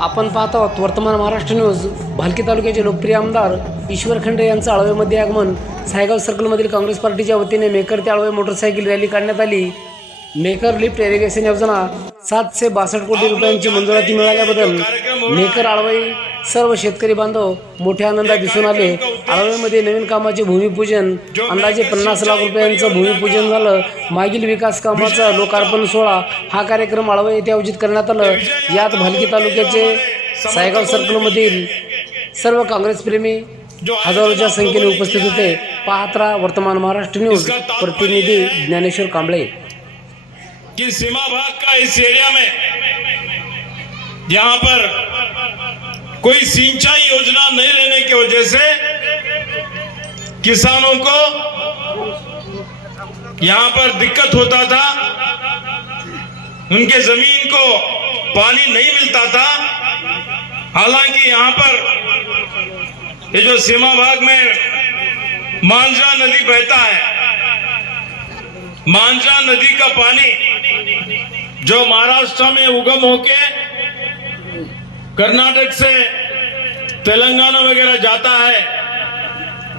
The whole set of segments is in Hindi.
आपण पाहत आहोत वर्तमान महाराष्ट्र न्यूज. भालकी तालुक्याचे लोकप्रिय आमदार ईश्वर खंडे यांचं आळवेमध्ये आगमन. सायगाव सर्कलमधील काँग्रेस पार्टीच्या वतीने मेकर ते आळवे मोटरसायकल रॅली काढण्यात आली. मेकर लिफ्ट इरिगेशन योजना 762 कोटी रुपयांची मंजुराती मिळाल्याबद्दल मेकर आळवे सर्व शेतकरी बांधव मोठ्या आनंदात दिसून आले. आळवेमध्ये नवीन कामाचे भूमिपूजन, अंदाजे 50 लाख रुपयांचं भूमिपूजन झालं. मागील विकास कामाचा लोकार्पण सोहळा हा कार्यक्रम आळवे येथे आयोजित करण्यात आलं. यात भालकी तालुक्याचे सायगाव सर्कलमधील सर्व काँग्रेस प्रेमी हजारोच्या संख्येने उपस्थित होते. पाहत रहा वर्तमान महाराष्ट्र न्यूज. प्रतिनिधी ज्ञानेश्वर कांबळे. कि सीमा भाग का इस एरिया में यहाँ पर कोई सिंचाई योजना नहीं रहने की वजह से किसानों को यहाँ पर दिक्कत होता था, उनके जमीन को पानी नहीं मिलता था. हालांकि यहाँ पर ये जो सीमा भाग में मांझा नदी बहता है, मांझा नदी का पानी जो महाराष्ट्र में उगम होके कर्नाटक से तेलंगाना वगैरह जाता है,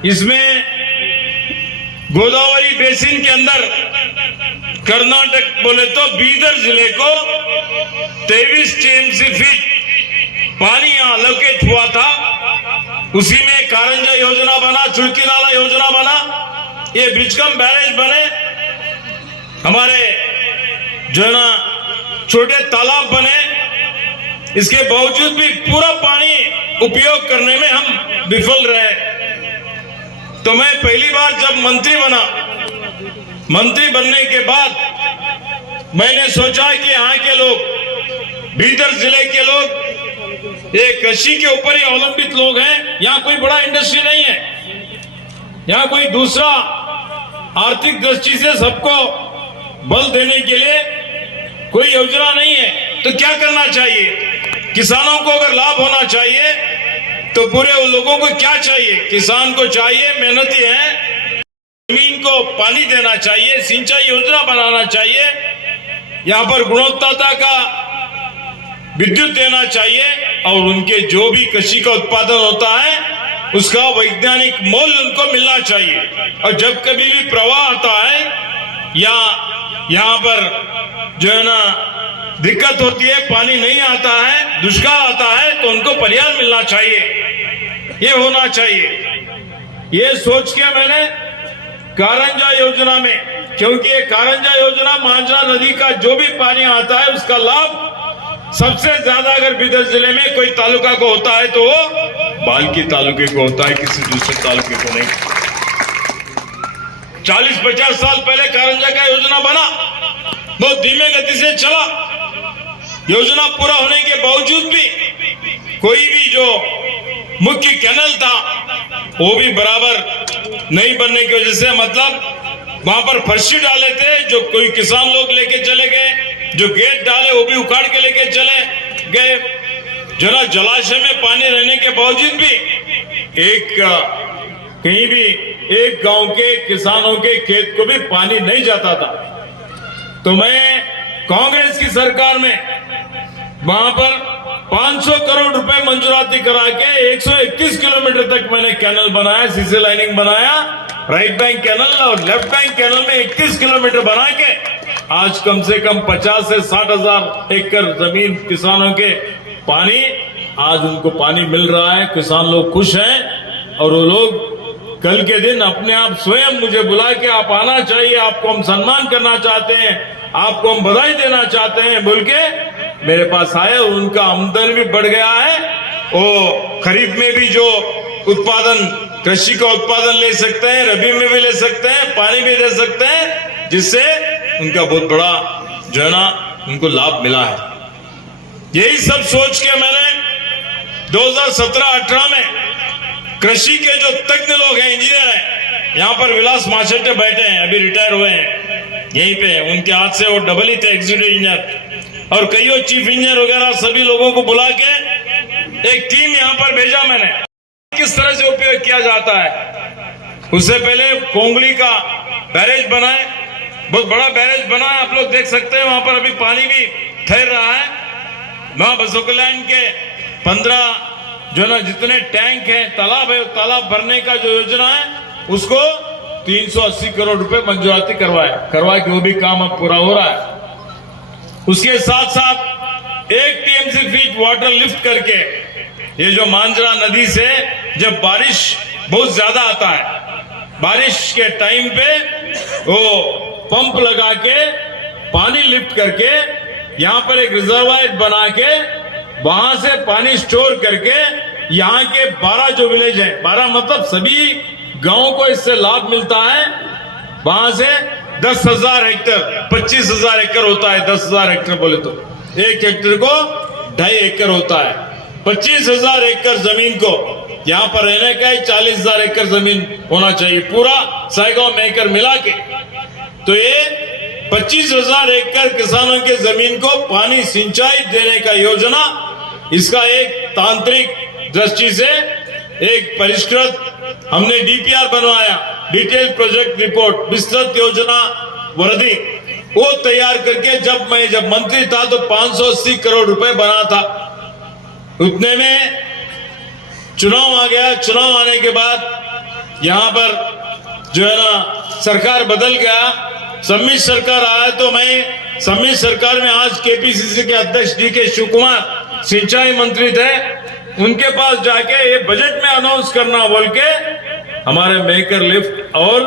इसमें गोदावरी बेसिन के अंदर कर्नाटक बोले तो बीदर जिले को 23 टीएमसी फीट पानी अलोकेट हुआ था. उसी में कारंजा योजना बना, चुड़की नाला योजना बना, ये ब्रिजकम बैरेज बने, हमारे जो है ना छोटे तालाब बने. इसके बावजूद भी पूरा पानी उपयोग करने में हम विफल रहे. तो मैं पहली बार जब मंत्री बना, मंत्री बनने के बाद मैंने सोचा कि यहाँ के लोग, बीदर जिले के लोग ये कृषि के ऊपर ही अवलंबित लोग हैं. यहाँ कोई बड़ा इंडस्ट्री नहीं है, यहाँ कोई दूसरा आर्थिक दृष्टि से सबको बल देने के लिए कोई योजना नहीं है. तो क्या करना चाहिए? किसानों को अगर लाभ होना चाहिए तो पूरे उन लोगों को क्या चाहिए? किसान को चाहिए, मेहनती है, जमीन को पानी देना चाहिए, सिंचाई योजना बनाना चाहिए, यहाँ पर गुणवत्ता का विद्युत देना चाहिए और उनके जो भी कृषि का उत्पादन होता है उसका वैज्ञानिक मूल्य उनको मिलना चाहिए. और जब कभी भी प्रवाह आता है या यहाँ पर जो है ना दिक्कत होती है, पानी नहीं आता है, दुष्काल आता है, तो उनको परिहार मिलना चाहिए, ये होना चाहिए. ये सोच के मैंने कारंजा योजना में, क्योंकि ये कारंजा योजना मांझा नदी का जो भी पानी आता है उसका लाभ सबसे ज्यादा अगर बीदर जिले में कोई तालुका को होता है तो वो भालकी तालुके को होता है, किसी दूसरे तालुके को नहीं. 40-50 साल पहले कारंजा का योजना बना, बहुत धीमे गति से चला. योजना पूरा होने के बावजूद भी कोई भी जो मुख्य कैनल था वो भी बराबर नहीं बनने की वजह से, मतलब वहां पर फर्शी डाले थे, जो कोई किसान लोग लेके चले गए, जो गेट डाले वो भी उखाड़ के लेके चले गए. जरा जलाशय में पानी रहने के बावजूद भी कहीं भी एक गांव के किसानों के खेत को भी पानी नहीं जाता था. तो मैं कांग्रेस की सरकार में वहां पर 500 करोड़ रुपए मंजूराती करा के 121 किलोमीटर तक मैंने कैनल बनाया, सीसी लाइनिंग बनाया, राइट बैंक कैनल और लेफ्ट बैंक कैनल में 31 किलोमीटर बना के आज कम से कम 50 से 60 हजार एकड़ जमीन किसानों के पानी, आज उनको पानी मिल रहा है. किसान लोग खुश हैं और वो लोग कल के दिन अपने आप स्वयं मुझे बुला के आप आना चाहिए, आपको हम सम्मान करना चाहते हैं, आपको हम बधाई देना चाहते हैं बोल के मेरे पास आए. और उनका आमदनी भी बढ़ गया है. वो खरीफ में भी जो उत्पादन, कृषि का उत्पादन ले सकते हैं, रबी में भी ले सकते हैं, पानी भी दे सकते हैं, जिससे उनका बहुत बड़ा जो है ना उनको लाभ मिला है. यही सब सोच के मैंने 2017-18 में कृषि के जो तज्ञ लोग हैं, इंजीनियर हैं, यहाँ पर विलास माशेट्टे बैठे हैं, अभी रिटायर हुए हैं यहीं पे, उनके हाथ से वो डबल ही थे एग्जीक्यूटिव इंजीनियर, और कई चीफ इंजीनियर वगैरह सभी लोगों को बुला के एक टीम यहाँ पर भेजा मैंने, किस तरह से उपयोग किया जाता है. उससे पहले कोंगली का बैरेज बनाए, बहुत बड़ा बैरेज बना आप लोग देख सकते हैं, वहां पर अभी पानी भी ठहर रहा है. मां बसोकलैंड के 15 जो ना जितने टैंक है तालाब है, तालाब भरने का जो योजना है उसको 380 करोड़ रुपए मंजूराती करवाए कि वो भी काम अब पूरा हो रहा है। उसके साथ साथ 1 टीएमसी फीट वाटर लिफ्ट करके ये जो मांजरा नदी से जब बारिश बहुत ज्यादा आता है, बारिश के टाइम पे वो पंप लगा के पानी लिफ्ट करके यहाँ पर एक रिजर्वायर बना के वहां से पानी स्टोर करके यहाँ के 12 जो विलेज है, 12 मतलब सभी गांवों को इससे लाभ मिलता है। वहां से 10,000 हेक्टर 25,000 एकड़ होता है। 10,000 हेक्टर बोले तो 1 हेक्टर को 2.5 एकड़ होता है। 25,000 एकड़ जमीन को यहाँ पर रहने का 40,000 एकड़ जमीन होना चाहिए पूरा सायगांव मेकर मिला के। तो ये 25,000 एकड़ किसानों के जमीन को पानी सिंचाई देने का योजना, इसका एक तांत्रिक दृष्टि से एक परिष्कृत हमने डीपीआर बनवाया, डिटेल प्रोजेक्ट रिपोर्ट, विस्तृत योजना वर्दी, वो तैयार करके जब मंत्री था तो 580 करोड़ रुपए बना था। उतने में चुनाव आ गया। चुनाव आने के बाद यहां पर जो है ना सरकार बदल गया, सम्मिश्र सरकार आया। तो मैं सम्मिश्र सरकार में आज केपीसीसी के अध्यक्ष डीके शिव कुमार सिंचाई मंत्री थे, उनके पास जाके ये बजट में अनाउंस करना बोल के हमारे मेकर लिफ्ट और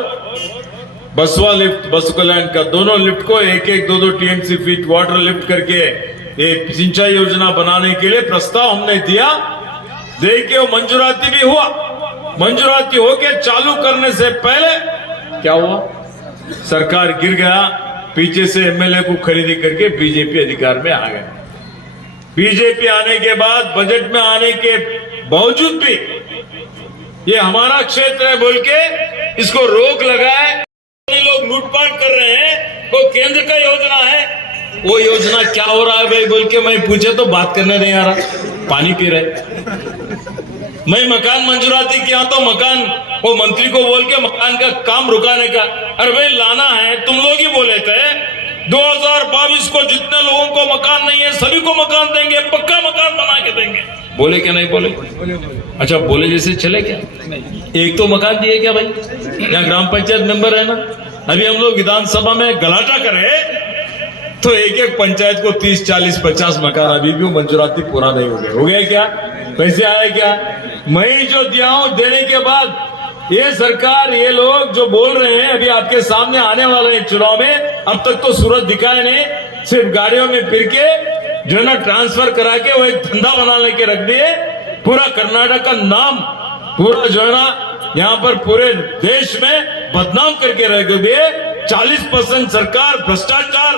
बसवा लिफ्ट, बस कल्याण का दोनों लिफ्ट को 1-1, 2-2 टीएमसी फीट वाटर लिफ्ट करके एक सिंचाई योजना बनाने के लिए प्रस्ताव हमने दिया। देखिए वो मंजूराती भी हुआ। मंजूराती होके चालू करने से पहले क्या हुआ, सरकार गिर गया, पीछे से एमएलए को खरीदी करके बीजेपी अधिकार में आ गया। बीजेपी आने के बाद बजट में आने के बावजूद भी ये हमारा क्षेत्र है बोल के इसको रोक लगाए। लोग लूटपाट कर रहे हैं, वो केंद्र का योजना है, वो योजना क्या हो रहा है भाई बोल के मैं पूछे तो बात करने नहीं आ रहा, पानी पी रहे। मैं मकान मंजूराती किया तो मकान वो मंत्री को बोल के मकान का काम रुकाने का, अरे भाई लाना है, तुम लोग ही बोले थे 2022 को जितने लोगों को मकान नहीं है सभी को मकान देंगे, पक्का मकान बना के देंगे। बोले क्या नहीं बोले? अच्छा बोले जैसे चले क्या? एक तो मकान दिए क्या भाई? यहाँ ग्राम पंचायत मेंबर है ना, अभी हम लोग विधानसभा में गलाटा करे तो एक पंचायत को 30, 40, 50 मकान अभी भी मंजूराती पूरा नहीं हो गया। हो गया क्या? पैसे आए क्या? मैं जो दिया हूं देने के बाद ये सरकार, ये लोग जो बोल रहे हैं अभी आपके सामने आने वाले हैं चुनाव में, अब तक तो सूरत दिखाए नहीं, सिर्फ गाड़ियों में फिर के जो है ना ट्रांसफर करा के वो एक धंधा बनाने के रख दिए। पूरा कर्नाटक का नाम पूरा जो है ना यहाँ पर पूरे देश में बदनाम करके रख दिए। 40% सरकार भ्रष्टाचार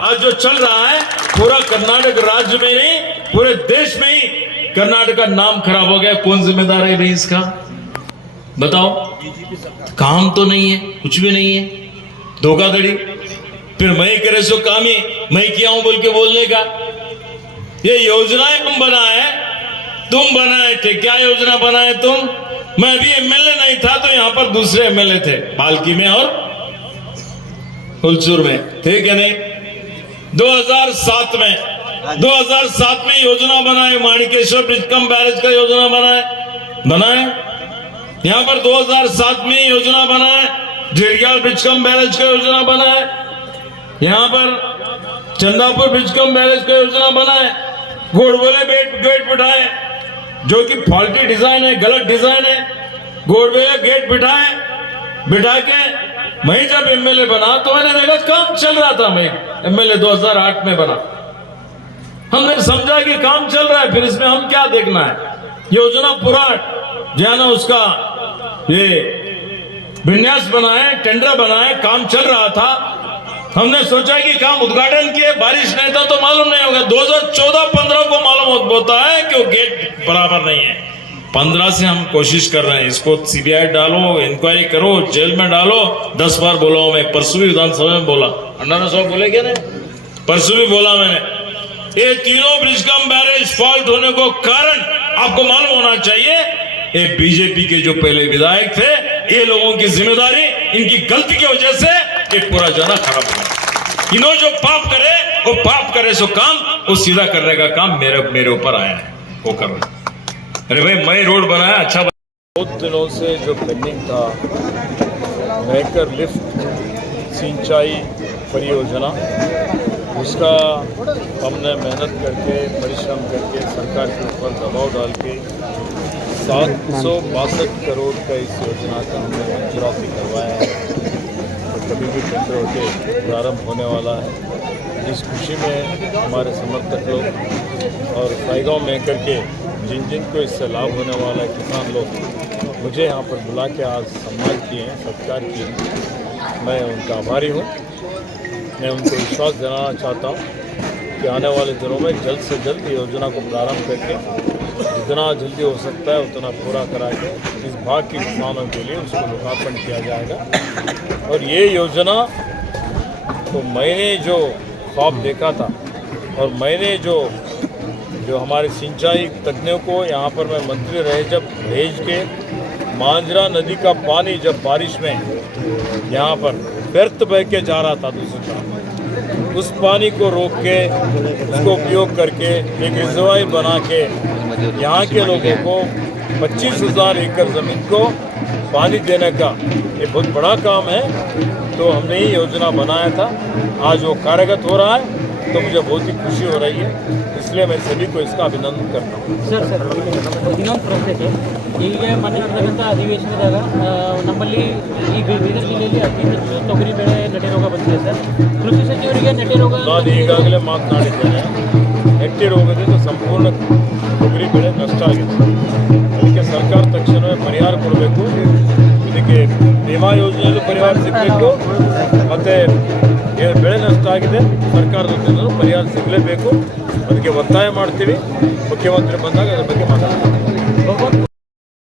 आज जो चल रहा है पूरा कर्नाटक राज्य में नहीं पूरे देश में ही कर्नाटक का नाम खराब हो गया। कौन जिम्मेदार है भाई इसका? बताओ। काम तो नहीं है, कुछ भी नहीं है, धोखाधड़ी। फिर मैं करे सो काम ही मैं किया हूं बोल के बोलने का। ये योजनाएं हम बनाए, तुम बनाए थे। क्या योजना बनाए तुम? मैं अभी एमएलए नहीं था तो यहां पर दूसरे एमएलए थे, बाल्की में और हुलसूर में थे क्या नहीं? 2007 में योजना बनाए, माणिकेश्वर ब्रिजकम बैरेज का योजना बनाए यहां पर 2007 में योजना बनाए, झिरग्याल ब्रिजकम बैरेज का योजना बनाए, यहां पर चंदापुर ब्रिजकम बैरेज का योजना बनाए, गोडबोले गेट बिठाए जो कि फॉल्टी डिजाइन है, गलत डिजाइन है। गोडबोले गेट बिठा के मैं जब एमएलए बना तो मैंने देखा काम चल रहा था। मैं एमएलए 2008 में बना, हमने समझा कि काम चल रहा है, फिर इसमें हम क्या देखना है। योजना पूरा जाना उसका ये विन्यास बनाए, टेंडर बनाए, काम चल रहा था। हमने सोचा कि काम उद्घाटन किए, बारिश नहीं था तो मालूम नहीं होगा। 2014-15 को मालूम होता है कि वो गेट बराबर नहीं है। 15 से हम कोशिश कर रहे हैं, इसको सीबीआई डालो, इंक्वायरी करो, जेल में डालो। 10 बार बोला हूं मैं, परसों भी विधानसभा में बोला, अन्ना साहब बोले क्या नहीं, परसों भी बोला मैंने। ये तीनों ब्रिजकम बैरेज फॉल्ट होने को कारण आपको मालूम होना चाहिए, ये बीजेपी के जो पहले विधायक थे, ये लोगों की जिम्मेदारी, इनकी गलती की वजह से ये पूरा जाना खराब हो। इन्होंने जो पाप करे वो पाप करे, सो काम वो सीधा करने का काम मेरे ऊपर आया है। वो कर रहे हैं। अरे भाई मैं रोड बनाया अच्छा बहुत दिनों से जो पेंडिंग था मेकर लिफ्ट सिंचाई परियोजना उसका हमने मेहनत करके परिश्रम करके सरकार के ऊपर दबाव डाल के 762 करोड़ का इस योजना का हमने मंजूराती करवाया है और कभी भी टेंडर होकर प्रारंभ होने वाला है। इस खुशी में हमारे समर्थक लोग और साईगांव में करके जिन जिन को इससे लाभ होने वाला है किसान लोग मुझे यहाँ पर बुला के आज सम्मान किए हैं, सत्कार किए हैं। मैं उनका आभारी हूँ। मैं उनको विश्वास दिलाना चाहता हूँ कि आने वाले दिनों में जल्द से जल्द योजना को प्रारंभ करके जितना जल्दी हो सकता है उतना पूरा करा के इस भाग के किसानों के लिए उसको लोकार्पण किया जाएगा। और ये योजना तो मैंने जो ख्वाब देखा था और मैंने जो हमारे सिंचाई तज्ञों को यहाँ पर मैं मंत्री रहे जब भेज के मांजरा नदी का पानी जब बारिश में यहाँ पर व्यर्थ बह के जा रहा था दूसरी तरफ उस पानी को रोक के उसको उपयोग करके एक रिजर्वायर बना के यहाँ के लोगों को 25,000 एकड़ ज़मीन को पानी देने का ये बहुत बड़ा काम है। तो हमने ही योजना बनाया था, आज वो कार्यगत हो रहा है तो मुझे बहुत ही खुशी हो रही है, इसलिए मैं सभी को इसका अभिनंदन करता हूँ। ಸರ್ ಇನ್ನೊಂದು ಪ್ರಶ್ನೆ ಈಗ ಮೊನ್ನೆ ನಡೆದಂಥ ಅಧಿವೇಶನದಾಗ ನಮ್ಮಲ್ಲಿ ಈ ಬೀದರ್ ಜಿಲ್ಲೆಯಲ್ಲಿ ಅತಿ ಹೆಚ್ಚು ತೊಗರಿ ಬೆಳೆ ನೆಟ್ಟೆ ರೋಗ ಬಂದಿದೆ ಸರ್. ಕೃಷಿ ಸಚಿವರಿಗೆ ನೆಟ್ಟೆ ರೋಗ ನಾನು ಈಗಾಗಲೇ ಮಾತನಾಡಿದ್ದೇನೆ. ನೆಟ್ಟೆ ರೋಗದಿಂದ ಸಂಪೂರ್ಣ ತೊಗರಿ ಬೆಳೆ ನಷ್ಟ ಆಗಿದೆ. ಅದಕ್ಕೆ ಸರ್ಕಾರ ತಕ್ಷಣವೇ ಪರಿಹಾರ ಕೊಡಬೇಕು. ಇದಕ್ಕೆ ವಿಮಾ ಯೋಜನೆಯಲ್ಲೂ ಪರಿಹಾರ ಸಿಗಬೇಕು ಮತ್ತು ಬೆಳೆ ನಷ್ಟ ಆಗಿದೆ ಸರ್ಕಾರದಿಂದ ಪರಿಹಾರ ಸಿಗಲೇಬೇಕು. ಅದಕ್ಕೆ ಒತ್ತಾಯ ಮಾಡ್ತೀವಿ. ಮುಖ್ಯಮಂತ್ರಿ ಬಂದಾಗ ಅದರ ಬಗ್ಗೆ ಮಾತಾಡ್ತೀವಿ.